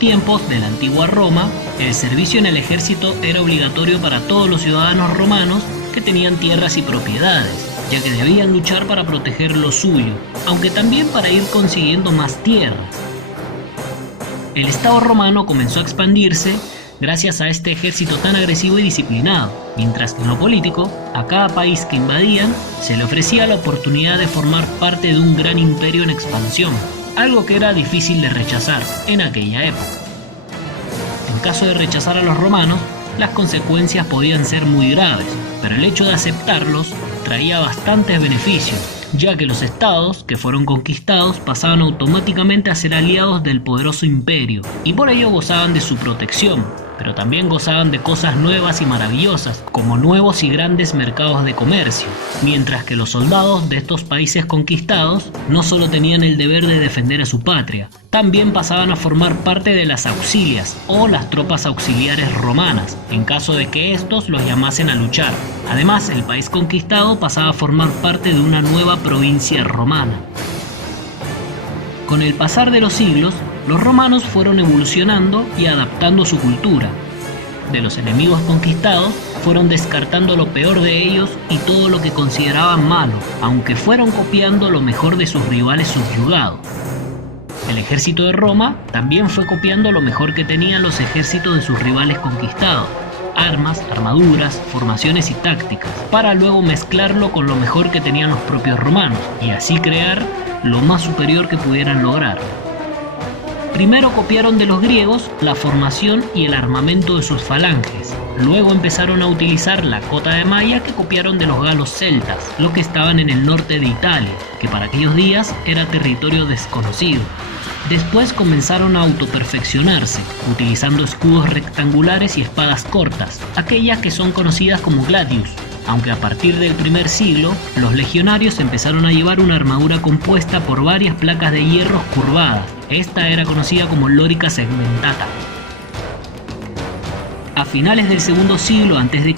tiempos de la antigua Roma, el servicio en el ejército era obligatorio para todos los ciudadanos romanos que tenían tierras y propiedades, ya que debían luchar para proteger lo suyo, aunque también para ir consiguiendo más tierras. El Estado romano comenzó a expandirse gracias a este ejército tan agresivo y disciplinado, mientras que en lo político, a cada país que invadían se le ofrecía la oportunidad de formar parte de un gran imperio en expansión, algo que era difícil de rechazar en aquella época. En caso de rechazar a los romanos, las consecuencias podían ser muy graves, pero el hecho de aceptarlos traía bastantes beneficios, ya que los estados que fueron conquistados pasaban automáticamente a ser aliados del poderoso imperio, y por ello gozaban de su protección, pero también gozaban de cosas nuevas y maravillosas, como nuevos y grandes mercados de comercio, mientras que los soldados de estos países conquistados no solo tenían el deber de defender a su patria, también pasaban a formar parte de las auxilias o las tropas auxiliares romanas, en caso de que estos los llamasen a luchar. Además, el país conquistado pasaba a formar parte de una nueva provincia romana. Con el pasar de los siglos, los romanos fueron evolucionando y adaptando su cultura. De los enemigos conquistados, fueron descartando lo peor de ellos y todo lo que consideraban malo, aunque fueron copiando lo mejor de sus rivales subyugados. El ejército de Roma también fue copiando lo mejor que tenían los ejércitos de sus rivales conquistados: armas, armaduras, formaciones y tácticas, para luego mezclarlo con lo mejor que tenían los propios romanos, y así crear lo más superior que pudieran lograr. Primero copiaron de los griegos la formación y el armamento de sus falanges. Luego empezaron a utilizar la cota de malla que copiaron de los galos celtas, los que estaban en el norte de Italia, que para aquellos días era territorio desconocido. Después comenzaron a autoperfeccionarse, utilizando escudos rectangulares y espadas cortas, aquellas que son conocidas como gladius, aunque a partir del primer siglo, los legionarios empezaron a llevar una armadura compuesta por varias placas de hierro curvadas. Esta era conocida como lorica segmentata. A finales del segundo siglo a.C.,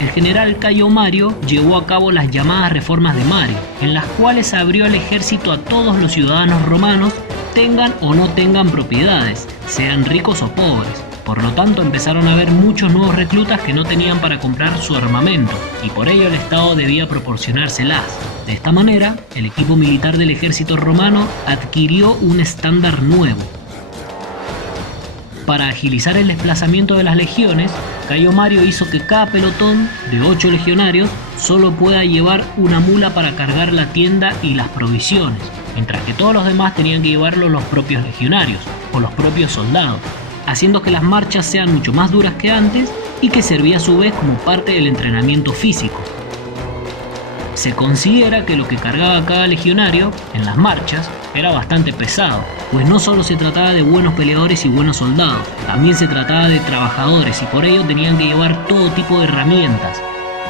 el general Cayo Mario llevó a cabo las llamadas reformas de Mario, en las cuales abrió el ejército a todos los ciudadanos romanos, tengan o no tengan propiedades, sean ricos o pobres. Por lo tanto, empezaron a haber muchos nuevos reclutas que no tenían para comprar su armamento, y por ello el Estado debía proporcionárselas. De esta manera, el equipo militar del ejército romano adquirió un estándar nuevo. Para agilizar el desplazamiento de las legiones, Cayo Mario hizo que cada pelotón de 8 legionarios solo pueda llevar una mula para cargar la tienda y las provisiones, mientras que todos los demás tenían que llevarlo los propios legionarios o los propios soldados, haciendo que las marchas sean mucho más duras que antes y que servía a su vez como parte del entrenamiento físico. Se considera que lo que cargaba cada legionario en las marchas era bastante pesado, pues no solo se trataba de buenos peleadores y buenos soldados, también se trataba de trabajadores, y por ello tenían que llevar todo tipo de herramientas: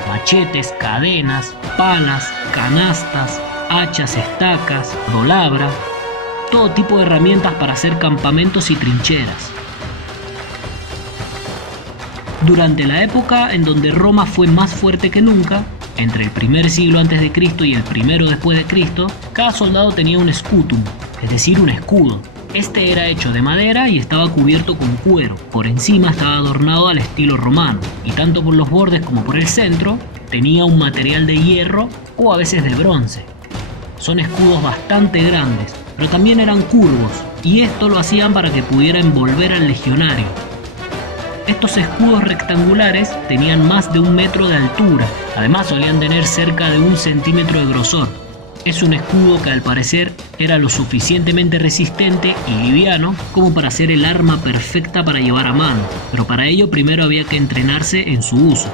machetes, cadenas, palas, canastas, hachas, estacas, dolabra, todo tipo de herramientas para hacer campamentos y trincheras. Durante la época en donde Roma fue más fuerte que nunca, entre el primer siglo antes de Cristo y el primero después de Cristo, cada soldado tenía un scutum, es decir, un escudo. Este era hecho de madera y estaba cubierto con cuero. Por encima estaba adornado al estilo romano, y tanto por los bordes como por el centro tenía un material de hierro o a veces de bronce. Son escudos bastante grandes, pero también eran curvos, y esto lo hacían para que pudiera envolver al legionario. Estos escudos rectangulares tenían más de 1 metro de altura, además solían tener cerca de 1 centímetro de grosor. Es un escudo que al parecer era lo suficientemente resistente y liviano como para ser el arma perfecta para llevar a mano, pero para ello primero había que entrenarse en su uso.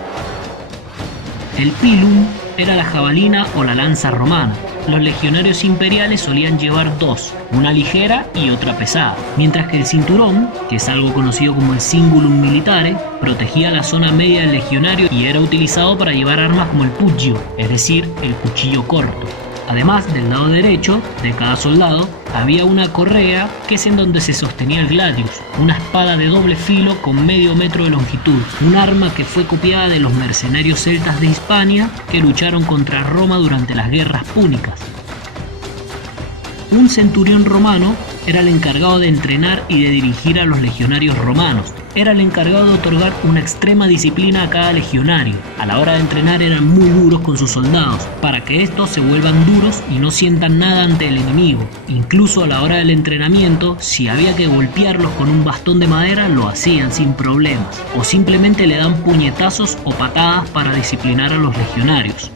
El pilum era la jabalina o la lanza romana. Los legionarios imperiales solían llevar 2, una ligera y otra pesada, mientras que el cinturón, que es algo conocido como el cingulum militare, protegía la zona media del legionario y era utilizado para llevar armas como el pugio, es decir, el cuchillo corto. Además, del lado derecho de cada soldado había una correa, que es en donde se sostenía el gladius, una espada de doble filo con medio metro de longitud, un arma que fue copiada de los mercenarios celtas de Hispania que lucharon contra Roma durante las guerras púnicas. Un centurión romano era el encargado de entrenar y de dirigir a los legionarios romanos. Era el encargado de otorgar una extrema disciplina a cada legionario. A la hora de entrenar eran muy duros con sus soldados, para que estos se vuelvan duros y no sientan nada ante el enemigo. Incluso a la hora del entrenamiento, si había que golpearlos con un bastón de madera, lo hacían sin problemas. O simplemente le dan puñetazos o patadas para disciplinar a los legionarios.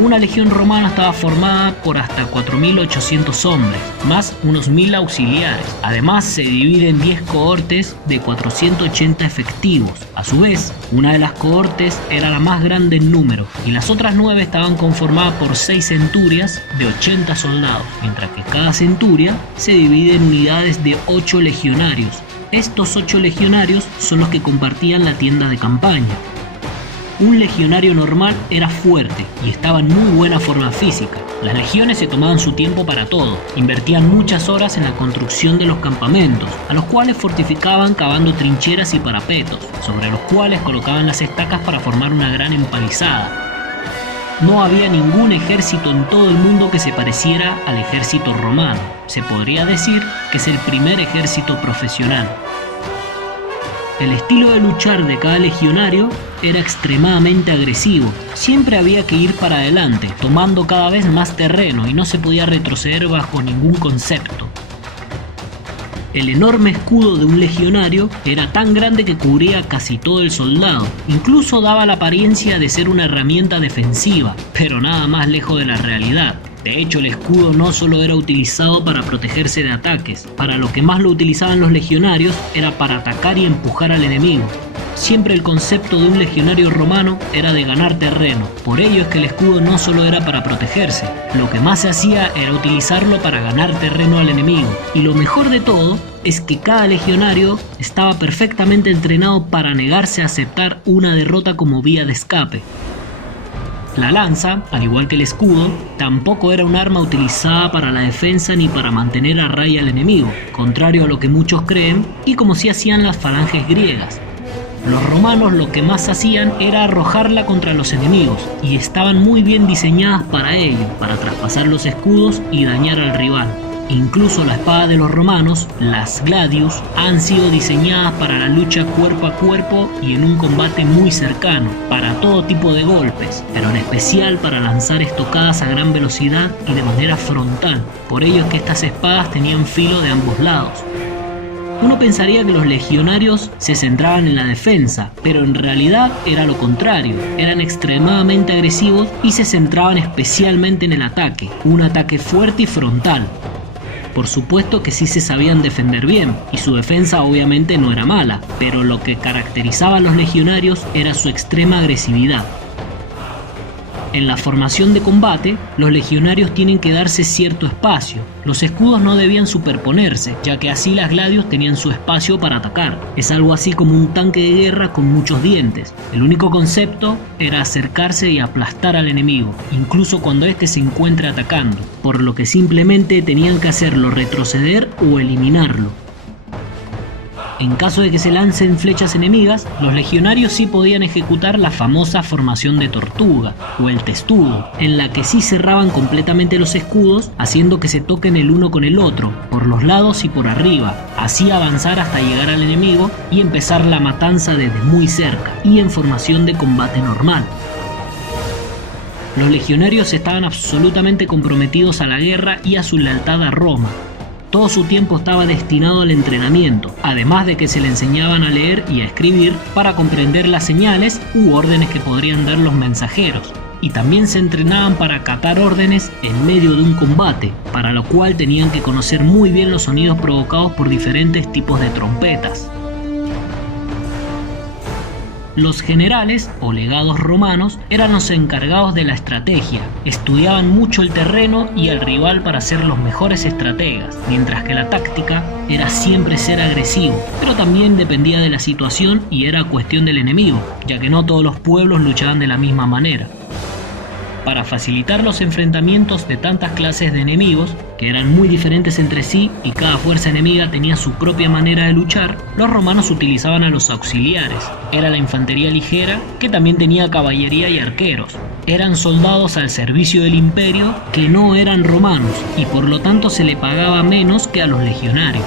Una legión romana estaba formada por hasta 4.800 hombres, más unos 1.000 auxiliares. Además, se divide en 10 cohortes de 480 efectivos. A su vez, una de las cohortes era la más grande en número, y las otras 9 estaban conformadas por 6 centurias de 80 soldados, mientras que cada centuria se divide en unidades de 8 legionarios. Estos 8 legionarios son los que compartían la tienda de campaña. Un legionario normal era fuerte y estaba en muy buena forma física. Las legiones se tomaban su tiempo para todo, invertían muchas horas en la construcción de los campamentos, a los cuales fortificaban cavando trincheras y parapetos, sobre los cuales colocaban las estacas para formar una gran empalizada. No había ningún ejército en todo el mundo que se pareciera al ejército romano. Se podría decir que es el primer ejército profesional. El estilo de luchar de cada legionario era extremadamente agresivo. Siempre había que ir para adelante, tomando cada vez más terreno y no se podía retroceder bajo ningún concepto. El enorme escudo de un legionario era tan grande que cubría casi todo el soldado. Incluso daba la apariencia de ser una herramienta defensiva, pero nada más lejos de la realidad. De hecho, el escudo no solo era utilizado para protegerse de ataques, para lo que más lo utilizaban los legionarios era para atacar y empujar al enemigo. Siempre el concepto de un legionario romano era de ganar terreno, por ello es que el escudo no solo era para protegerse, lo que más se hacía era utilizarlo para ganar terreno al enemigo. Y lo mejor de todo es que cada legionario estaba perfectamente entrenado para negarse a aceptar una derrota como vía de escape. La lanza, al igual que el escudo, tampoco era un arma utilizada para la defensa ni para mantener a raya al enemigo, contrario a lo que muchos creen y como sí hacían las falanges griegas. Los romanos lo que más hacían era arrojarla contra los enemigos y estaban muy bien diseñadas para ello, para traspasar los escudos y dañar al rival. Incluso la espada de los romanos, las gladius, han sido diseñadas para la lucha cuerpo a cuerpo y en un combate muy cercano, para todo tipo de golpes, pero en especial para lanzar estocadas a gran velocidad y de manera frontal. Por ello es que estas espadas tenían filo de ambos lados. Uno pensaría que los legionarios se centraban en la defensa, pero en realidad era lo contrario. Eran extremadamente agresivos y se centraban especialmente en el ataque, un ataque fuerte y frontal. Por supuesto que sí se sabían defender bien, y su defensa obviamente no era mala, pero lo que caracterizaba a los legionarios era su extrema agresividad. En la formación de combate, los legionarios tienen que darse cierto espacio. Los escudos no debían superponerse, ya que así las gladios tenían su espacio para atacar. Es algo así como un tanque de guerra con muchos dientes. El único concepto era acercarse y aplastar al enemigo, incluso cuando éste se encuentre atacando, por lo que simplemente tenían que hacerlo retroceder o eliminarlo. En caso de que se lancen flechas enemigas, los legionarios sí podían ejecutar la famosa formación de tortuga, o el testudo, en la que sí cerraban completamente los escudos, haciendo que se toquen el uno con el otro, por los lados y por arriba, así avanzar hasta llegar al enemigo y empezar la matanza desde muy cerca, y en formación de combate normal. Los legionarios estaban absolutamente comprometidos a la guerra y a su lealtad a Roma. Todo su tiempo estaba destinado al entrenamiento, además de que se le enseñaban a leer y a escribir para comprender las señales u órdenes que podrían dar los mensajeros. Y también se entrenaban para acatar órdenes en medio de un combate, para lo cual tenían que conocer muy bien los sonidos provocados por diferentes tipos de trompetas. Los generales o legados romanos eran los encargados de la estrategia, estudiaban mucho el terreno y al rival para ser los mejores estrategas, mientras que la táctica era siempre ser agresivo, pero también dependía de la situación y era cuestión del enemigo, ya que no todos los pueblos luchaban de la misma manera. Para facilitar los enfrentamientos de tantas clases de enemigos, que eran muy diferentes entre sí y cada fuerza enemiga tenía su propia manera de luchar, los romanos utilizaban a los auxiliares. Era la infantería ligera, que también tenía caballería y arqueros. Eran soldados al servicio del imperio que no eran romanos y por lo tanto se le pagaba menos que a los legionarios.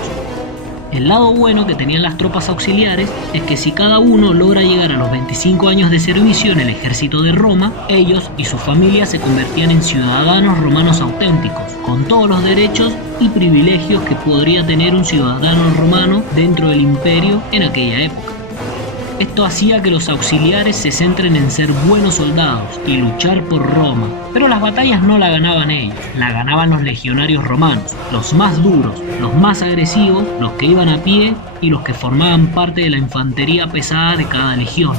El lado bueno que tenían las tropas auxiliares es que si cada uno logra llegar a los 25 años de servicio en el ejército de Roma, ellos y sus familias se convertían en ciudadanos romanos auténticos, con todos los derechos y privilegios que podría tener un ciudadano romano dentro del imperio en aquella época. Esto hacía que los auxiliares se centren en ser buenos soldados y luchar por Roma, pero las batallas no la ganaban ellos, la ganaban los legionarios romanos, los más duros, los más agresivos, los que iban a pie y los que formaban parte de la infantería pesada de cada legión.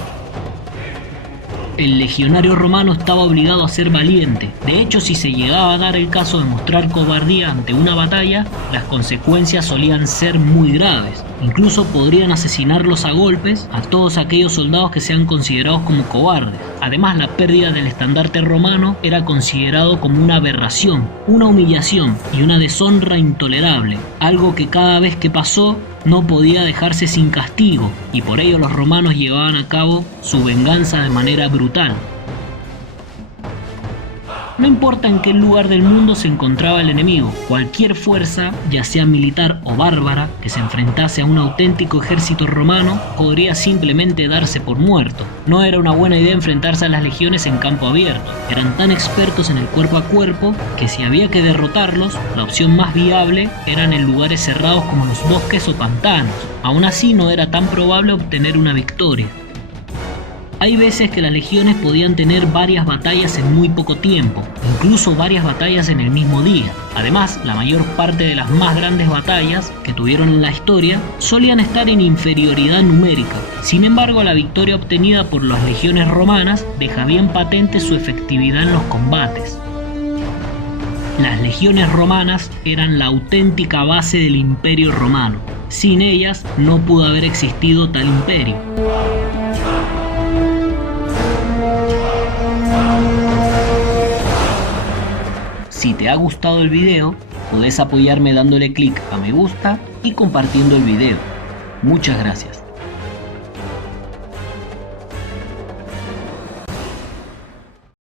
El legionario romano estaba obligado a ser valiente. De hecho, si se llegaba a dar el caso de mostrar cobardía ante una batalla, las consecuencias solían ser muy graves. Incluso podrían asesinarlos a golpes a todos aquellos soldados que sean considerados como cobardes. Además, la pérdida del estandarte romano era considerado como una aberración, una humillación y una deshonra intolerable, algo que cada vez que pasó no podía dejarse sin castigo, y por ello los romanos llevaban a cabo su venganza de manera brutal. No importa en qué lugar del mundo se encontraba el enemigo, cualquier fuerza, ya sea militar o bárbara, que se enfrentase a un auténtico ejército romano, podría simplemente darse por muerto. No era una buena idea enfrentarse a las legiones en campo abierto. Eran tan expertos en el cuerpo a cuerpo que si había que derrotarlos, la opción más viable eran en lugares cerrados como los bosques o pantanos. Aún así, no era tan probable obtener una victoria. Hay veces que las legiones podían tener varias batallas en muy poco tiempo, incluso varias batallas en el mismo día. Además, la mayor parte de las más grandes batallas que tuvieron en la historia solían estar en inferioridad numérica. Sin embargo, la victoria obtenida por las legiones romanas deja bien patente su efectividad en los combates. Las legiones romanas eran la auténtica base del imperio romano. Sin ellas no pudo haber existido tal imperio. Si te ha gustado el video, puedes apoyarme dándole clic a me gusta y compartiendo el video. Muchas gracias.